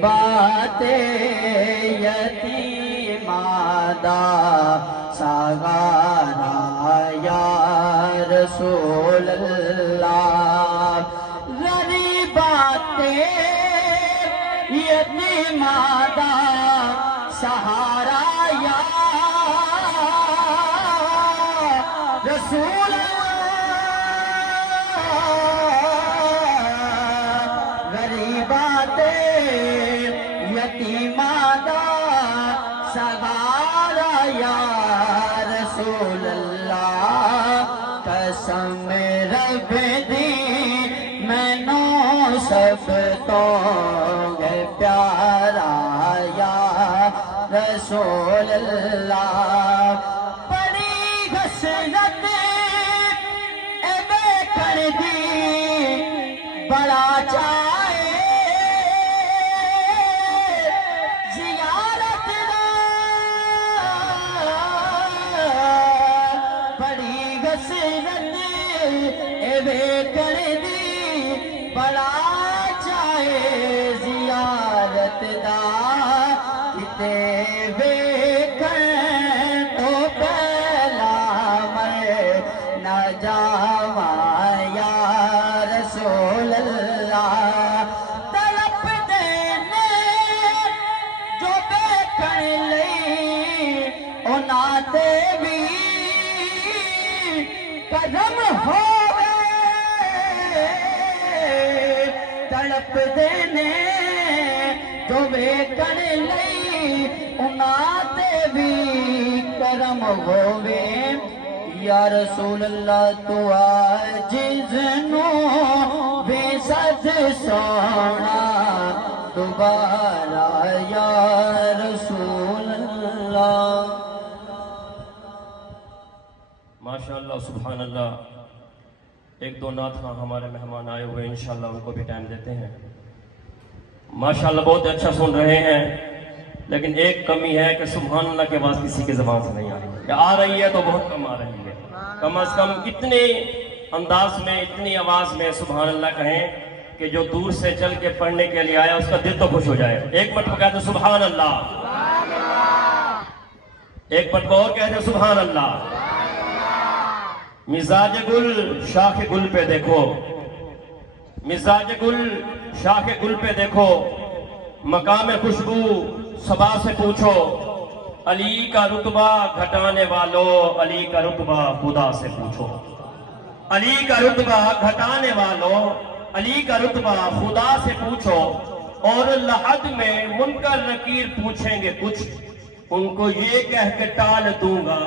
باتیں یتیمادہ سگارا یا رسول اللہ غریباتیں یتیمادہ سہارا یا رسول یتیمادہ سگارا یا رسول اللہ قسم رب دی میں نو سب تو گے پیارا یا رسول اللہ بڑی حسرت اے بے کر دی بڑا چاہے کر دی بڑا چاہے زیارت دا کتے ویکھن تو پہلا میں نہ جاواں یا رسول اللہ تڑپ دینے جو ویکھن لئی انہاں تے بھی قدم ہو تڑپ دینے جو ویکھن لئی انہاں تے بھی کرم ہووے یا رسول اللہ تو عاجز نو بے سد سونا دوبارہ یا رسول اللہ ماشاءاللہ سبحان اللہ ایک دو نعت خواں ہمارے مہمان آئے ہوئے انشاءاللہ ان کو بھی ٹائم دیتے ہیں ماشاءاللہ بہت اچھا سن رہے ہیں لیکن ایک کمی ہے کہ سبحان اللہ کے بعد کسی کے زبان سے نہیں آ رہی ہے آ رہی ہے تو بہت کم آ رہی ہے کم از کم اتنے انداز میں اتنی آواز میں سبحان اللہ کہیں کہ جو دور سے چل کے پڑھنے کے لیے آیا اس کا دل تو خوش ہو جائے ایک مرتبہ کہتے ہیں سبحان اللہ ایک مرتبہ اور کہتے ہیں سبحان اللہ مزاج گل شاخ گل پہ دیکھو مزاج گل شاخ گل پہ دیکھو مقام خوشبو صبا سے پوچھو علی کا رتبہ گھٹانے والوں علی کا رتبہ خدا سے پوچھو علی کا رتبہ گھٹانے والوں علی کا رتبہ خدا سے پوچھو اور لحد میں منکر نکیر پوچھیں گے کچھ ان کو یہ کہہ کے ٹال دوں گا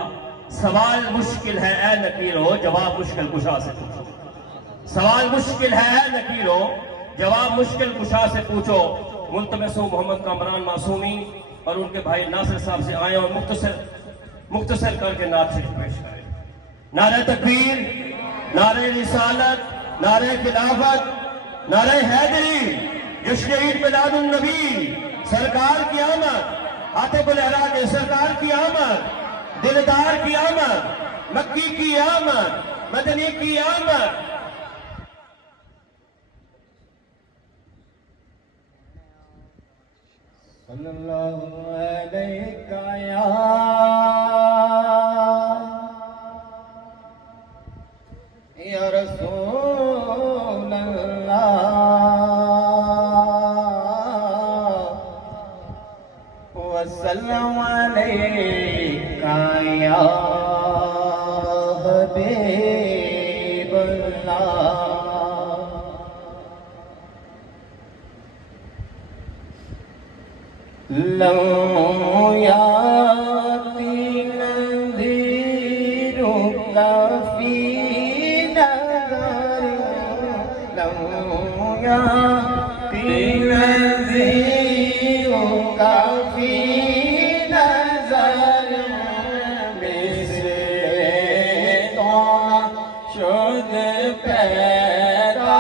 سوال مشکل ہے اے نکیرو جواب مشکل کشا سے پوچھو سوال مشکل ہے اے نکیرو جواب مشکل کشا سے پوچھو ملتمس ہوں محمد کامران معصومی اور ان کے بھائی ناصر صاحب سے آئے اور مختصر کر کے نعت شریف پیش کریں نعرہ تکبیر نعرہ رسالت نعرہ خلافت نعرہ حیدری جشن عید میلاد النبی سرکار کی آمد عاطف الہرا کے سرکار کی آمد دلدار کی آمد مکی کی آمد مدنی کی آمد صلی اللہ علیہ یا رسول اللہ وسلم علیکہ یا حبیب اللہ لو یاتی نذیرک فی نظر لو یاتی نذیرک فی نظر مثل تو شد پیدا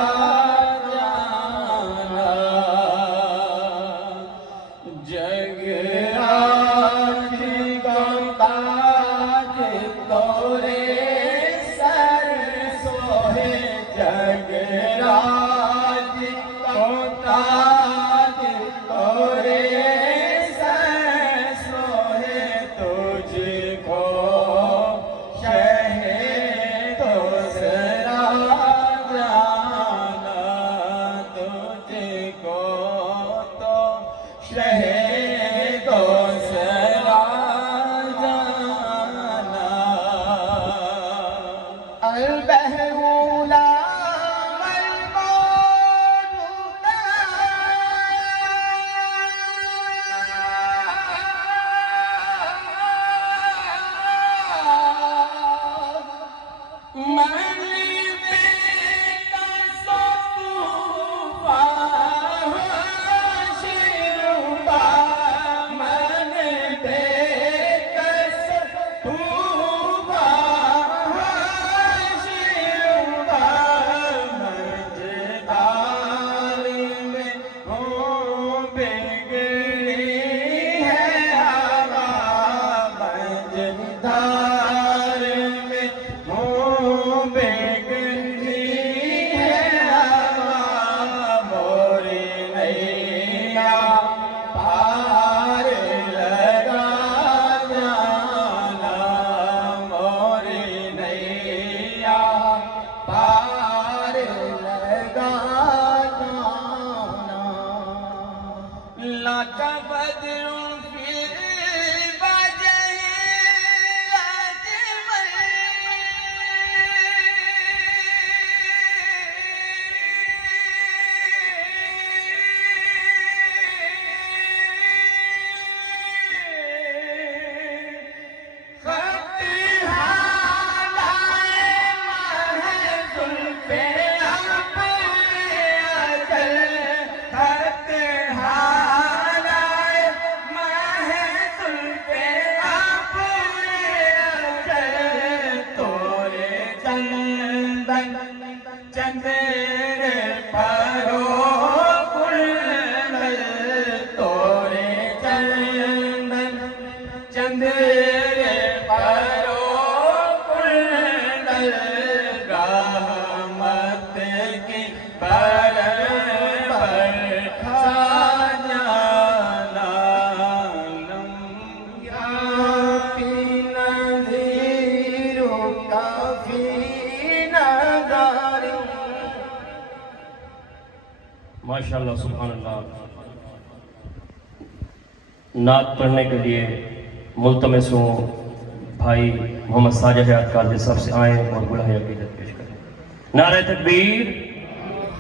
بگڑی ہے ہوا مجدار میں ہوں بگڑی ہے ہوا موری نیا پار لگا جانا موری نیا پار لگا جانا لاتا بدروں فی چندر پرو کلنل توڑے چندن چندر پرو کلنل رحمت کی پر ساجانا کافی نظیر کافی ماشاءاللہ سبحان اللہ. نعت پڑھنے کے لیے ملتمس ہوں بھائی محمد ساجد حیات قادری صاحب سے آئیں اور گلہائے عقیدت پیش کریں. نعرہ تکبیر،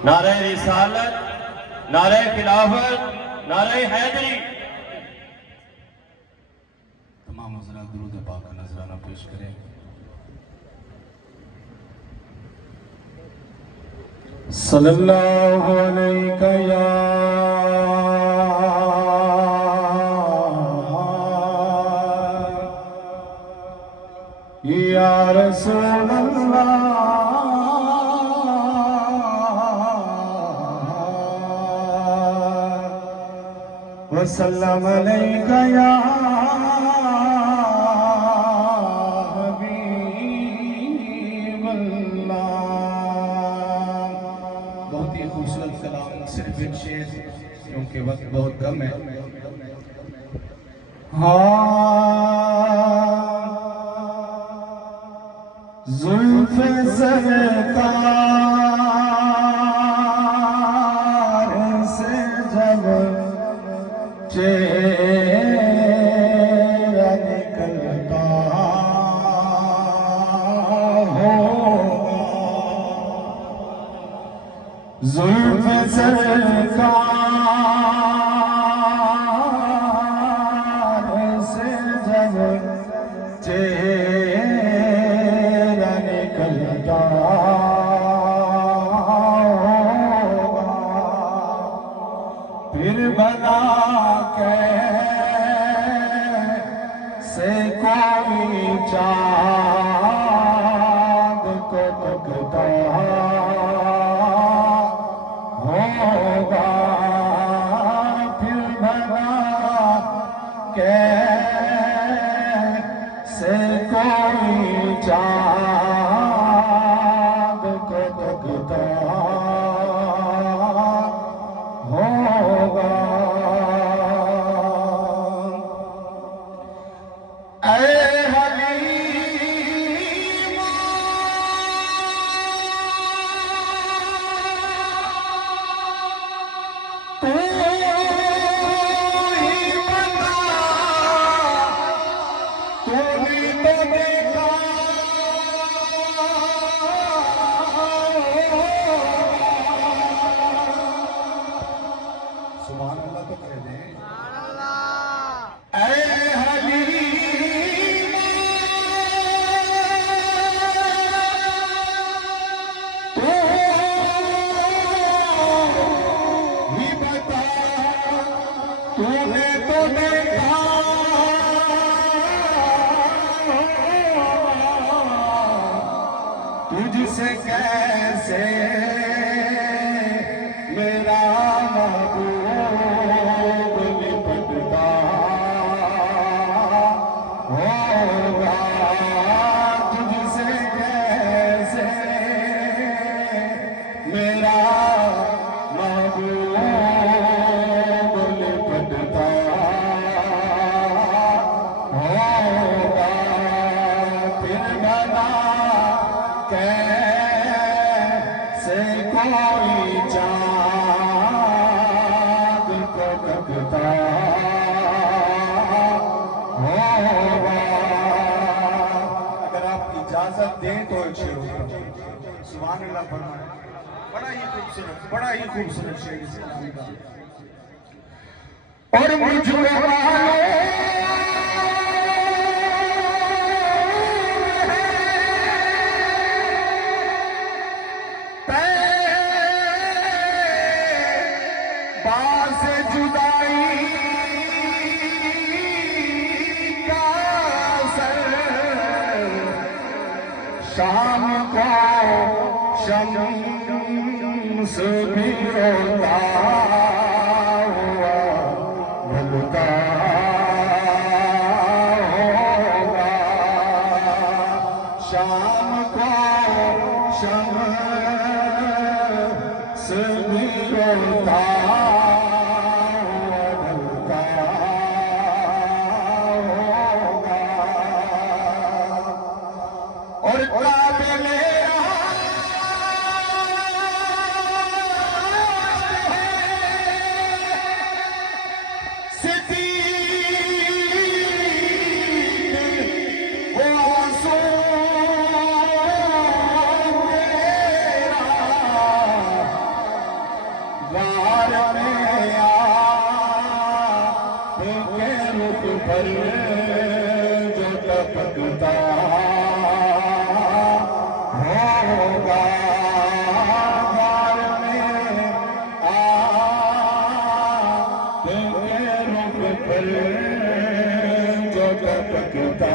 نعرہ رسالت، نعرہ خلافت، نعرہ حیدری. تمام حضرات درود پاک کا نذرانہ پیش کریں. صلی اللہ علیہ یا رسول اللہ وسلم علیک یا حبیب اللہ. بہت ہی خوبصورت کلام، صرف ایک شعر کیونکہ وقت بہت کم ہے. زلف سرکار سے جب چہرہ نکلتا ہوگا، زلف سرکار سے جب چہرہ نکلتا ہوگا، پھر بھلا کیسے کوئی چاند کو تکتا ہوگا، پھر بھلا کیسے کوئی چاند کو تکتا ہوگا. اے حلیم تو ہی بتا، تو بھی تو دیکھا سبحان اللہ تو کہہ دیں. اے حلیم تو ہی بتا، تو نے تو دیکھا تجھ سے کیسے میرا محبوب سبحان اللہ فرمائے. بڑا ہی خوبصورت شعر اس کلام کا. اور مجھ کو باز جدائی کا اثر شام کو شمس بھی روتا ہوا بھلتا ہوگا. شام کو شمس بھی روتا اور کعبے میں صدیق و معصوم تیرا غار میں آپ کے رخ پر جو ٹپکتا ہوگا. غار میں آپ کے رخ پر جو ٹپکتا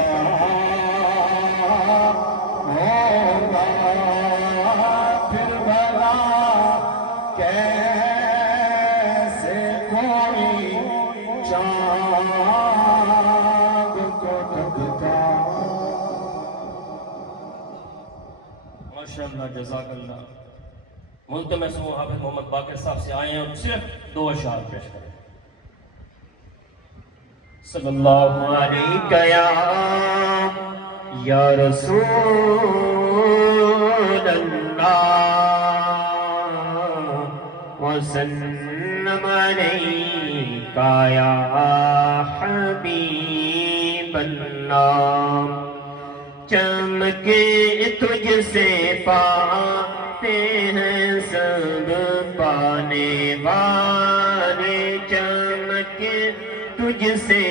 ہوگا. پھر بھلا کیسے کوئی چاند کو ٹپکتا. ماشاءاللہ جزاک اللہ. ملتمس ہوں حافظ محمد باقر صاحب سے آئے ہیں اور صرف 2 اشعار پیش کریں. صلی اللہ علیہ یا رسول اللہ وسلم علیک یا حبیب اللہ. چمکے تجھ سے پاتے ہیں سب پانے والے. چمکے تجھ سے